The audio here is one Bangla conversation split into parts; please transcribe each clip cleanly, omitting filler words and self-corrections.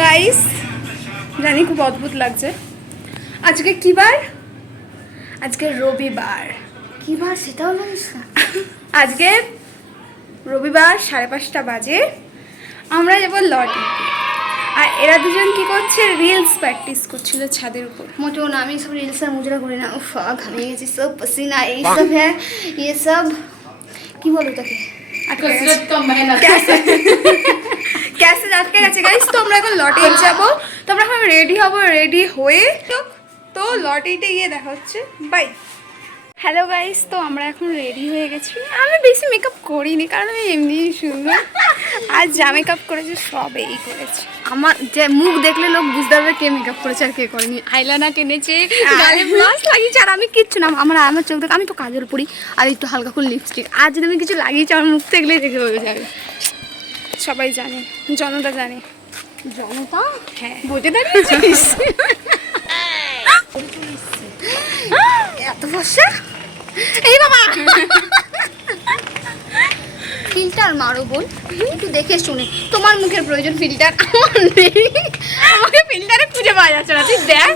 গাইস, জানি খুব অদ্ভুত লাগছে। আজকে কি বার? আজকে রবিবার। কি বার সেটাও জানিস না? আজকে রবিবার 5:30 বাজে। আমরা যাবো লটি। আর এরা দুজন কি করছে? রিলস প্র্যাকটিস করছিল ছাদের উপর। মোটেও না, আমি সব রিলস আর মুজরা করি না। উফ, ঘামিয়ে গেছি, সব পসিনা এই সব হ্যাঁ, ये सब কি বলো তাকে? कसरत का मेहनत ক্যাসে আটকে গেছে গাইস। তো আমরা এখন লটে যাবো। তো আমরা এখন রেডি হব, রেডি হয়ে তো লটেতে গিয়ে দেখা হচ্ছে। বাই। হ্যালো গাইস, তো আমরা এখন রেডি হয়ে গেছি। আমি বেশি মেকআপ করিনি কারণ আমি এমনি সুন্দর। আর যা মেকআপ করেছে সব এই করেছে। আমার যে মুখ দেখলে লোক বুঝতে পারবে কে মেকআপ করেছে আর কে করেনি। আইলাইনার কিনেছে, গালে ব্লাশ লাগিয়েছে, আর আমি কিচ্ছু না। আমার চোখ দেখে আমি তো কাজল পরি আর একটু হালকা করে লিপস্টিক। আর যদি আমি কিছু লাগিয়েছি আমার মুখ দেখলে দেখে হয়ে যাবে। সবাই জানে, জনতা জানে। জনতা? হ্যাঁ, বুঝে দাঁড়িয়েছিস। এত বর্ষা এই বাবা ফিল্টার মারো বোন, একটু দেখে শুনে। তোমার মুখের প্রয়োজন ফিল্টার, আমার নেই। আমাকে ফিল্টারে খুঁজে পাওয়া যাচ্ছে না, তুই দেখ।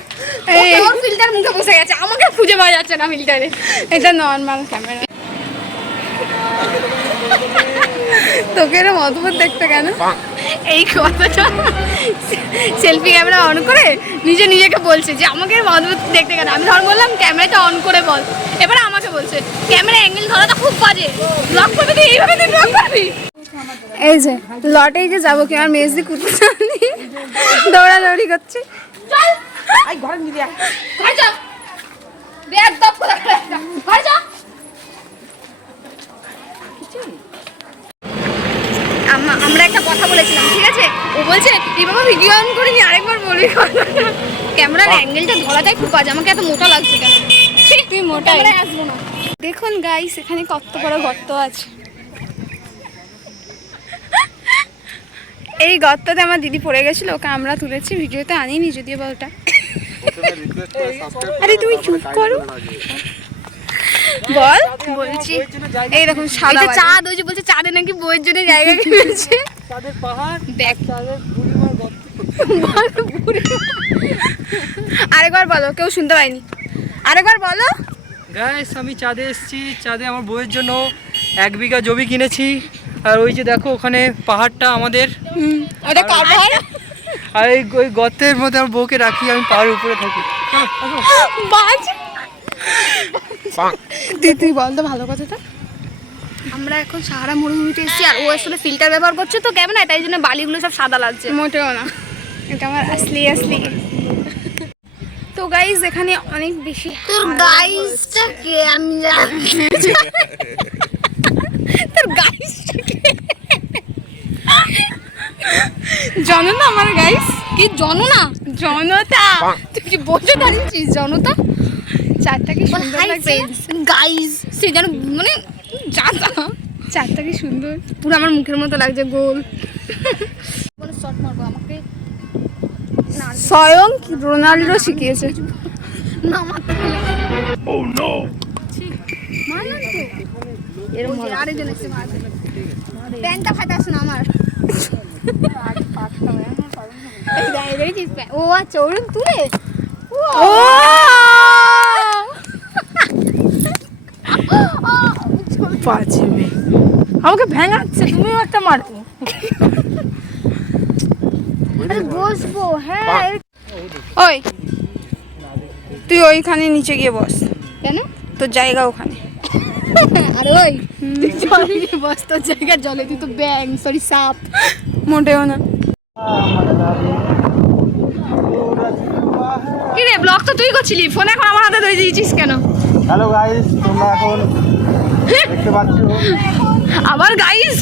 তোর ফিল্টার মুখে বসে গেছে, আমাকে খুঁজে পাওয়া যাচ্ছে না ফিল্টারে। এটা নর্মাল ক্যামেরা। তোকে এরকম অদ্ভুত দেখতে কেন? এই কথাটা সেলফি ক্যামেরা অন করে নিজেকে বলছে যে আমাকে অদ্ভুত দেখতে কেন। আমি ধর বললাম ক্যামেরাটা অন করে বল, এবার আমাকে বলছে ক্যামেরা অ্যাঙ্গেল ধরাটা খুব বাজে, ব্লক করবি তুই, এইভাবে তুই ব্লক করবি। এই যে লটেই যে যাবো কি আমার মেজদি কুত্তা নিয়ে দৌড়াদৌড়ি করছে। আমরা একটা কথা বলেছিলাম, ঠিক আছে? ও বলছে এই বাবা ভিডিও অন করিনি, আরেকবার বলবি কথাটা। ক্যামেরার অ্যাঙ্গেলটা ধরাটাই খুব বাজে, আমাকে এত মোটা লাগছে কেন? তুই মোটাই আসবো না। দেখুন গাইস, এখানে কত বড় গর্ত আছে। এই গর্ততে আমার দিদি পড়ে গেছিল, ওকে আমরা তুলেছি, ভিডিওতে আনিনি যদিও বা ওটা। আরে তুমি চুপ করো, বল। বলছি এই দেখুন সাদা চাঁদ, ওই যে বলছে চাঁদে নাকি বইয়ের জন্য জায়গা কিনেছে। চাঁদের পাহাড়, দেখ চাঁদের বুড়িমার গর্ত। আরেকবার বলো, কেউ শুনতে পাইনি, আরেকবার বলো। গাইস, আমি চাঁদে এসেছি। চাঁদে আমার বউয়ের জন্য 1 বিঘা জমি কিনেছি। আর ওই যে দেখো ওখানে পাহাড়টা আমাদের। ওটা কার পাহাড়? আর ওই গর্তের মধ্যে আমার বউকে রাখি, আমি পাহাড়ের উপরে থাকি। বাজ। তুই বল তো ভালো কথাটা। আমরা এখন সাহারা মরুভূমিতে এসেছি, আর ও আসলে ফিল্টার ব্যবহার করছে তো ক্যামেরায়, তাই জন্য বালিগুলো সব সাদা লাগছে। মোটেও না, এটা আমার আসলি। তো গাইস, এখানে অনেক বেশি। তোর গাইসটা কে? আমি জানি তোর গাইসটা কে? জনতা আমার গাইস। কি জননা? জনতা। তুই কি বলতে দাঁড়িয়েছিস? জনতা। চারটা কি সুন্দর লাগছে, গাইস সে যেন মানে জানতা। চারটা কি সুন্দর, পুরো আমার মুখের মতো লাগছে গোল। বলে শট মারবো আমাকে স্বয়ং রোনাল্ডো শিখিয়েছে। না মারতে। ও নো, মারলাম তো। এরকম আরেকজন এসে মারবে। প্যান্টটা ফাটাস না আমার। ও আচ্ছা, ওরকম তুলে। ও পাঁচমে আমাকে ভেঙাচ্ছে, তুমিও একটা মারো। বসবো হ্যাঁ। ওই তুই ওইখানে নিচে গিয়ে বস। কেন? তোর জায়গা ওখানে। আরে ওই তুই জলে গিয়ে বস, তোর জায়গার জলে, তুই তো ব্যাং সরি সাপ। মোটেও না। কি রে, ব্লগ তো তুই করছিলি, ফোন এখন আমার হাতে ধরে দিয়েছিস কেন? হ্যালো গাইস, তোমরা এখন দেখতে পাচ্ছ আবার গাইস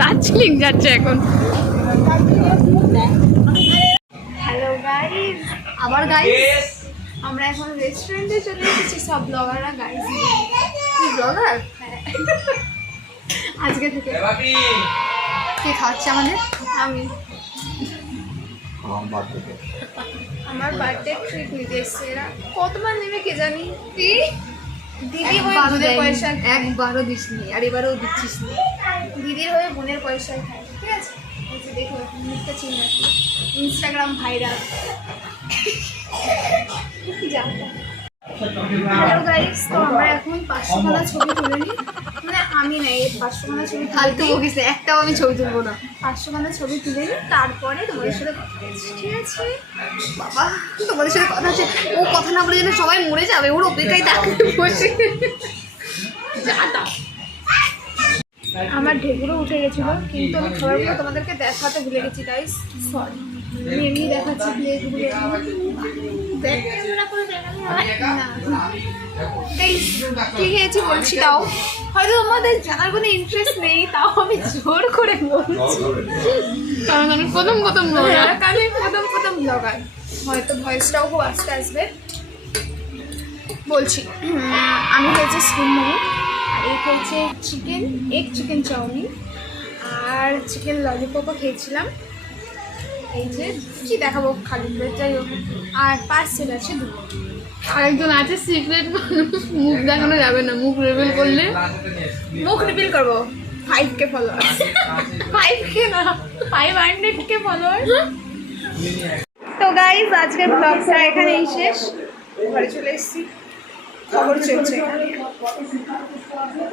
দার্জিলিং যাচ্ছে এখন। হ্যালো গাইস, আবার গাইস আমরা এখন রেস্টুরেন্টে চলে এসেছি। সব ব্লগাররা গাইস। তুই ব্লগার? আজকে থেকে কে খাওয়াচ্ছে আমাদের? আমি আমার বার্থডে ট্রিট নিতে এসছে। এরা কতবার নেবে কে জানি। দিদি হয়ে বোনের পয়সা, একবারও দিসনি, আর এবারেও দিচ্ছিস না। দিদির হয়ে বোনের পয়সায় খায়। ঠিক আছে? এই যে দেখো এখন মুখটা চিন রাখি, ইনস্টাগ্রাম ভাইরাল। যা হ্যালো গাইস, তো আমরা এখন 500খানা ছবি তুলে নিই, মানে আমি না এর 500খানা ছবি ফালতু বকিস না, একটাও আমি ছবি তুলবো না। 500খানা ছবি তুলে নিই, তারপরে তোমাদের সাথে কথা বলছি, ঠিক আছে? বাবা তোমাদের সাথে কথা আছে, ও কথা না বলে যেন সবাই মরে যাবে, ওর অপেক্ষায় তাকে বসে যা তা। আমার ঢেকুরও উঠে গেছিলো, কিন্তু আমি খাবারগুলো তোমাদেরকে দেখাতে ভুলে গেছি গাইস, সরি। আমি এমনি দেখাচ্ছি প্লেটগুলো, কি খেয়েছি বলছি, তাও হয়তো তোমাদের জানার কোনো ইন্টারেস্ট নেই, তাও আমি জোর করে বলছি, কারণ আমি প্রথম ব্লগার। আমি প্রথম ব্লগার, হয়তো ভয়েসটাও খুব আস্তে আসবে। বলছি আমি হয়েছে স্টিম মোমো, আর এই হয়েছে চিকেন চাউমিন, আর চিকেন ললিপপও খেয়েছিলাম। এই যে কি দেখাবো খালি প্লেট, যাই হোক। আর পার্সেল আছে দুটো। আরেকজন আছে সিক্রেট, মুখ দেখানো যাবে না, মুখ রিভিল করলে মুখ রিভিল করবো। 5K ফলোয়ার, 5K না 500K ফলোয়ার। তো গাইজ আজকের ব্লগটা এখানেই শেষ, ঘরে চলে এসেছি, খবর চলছে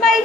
বাই।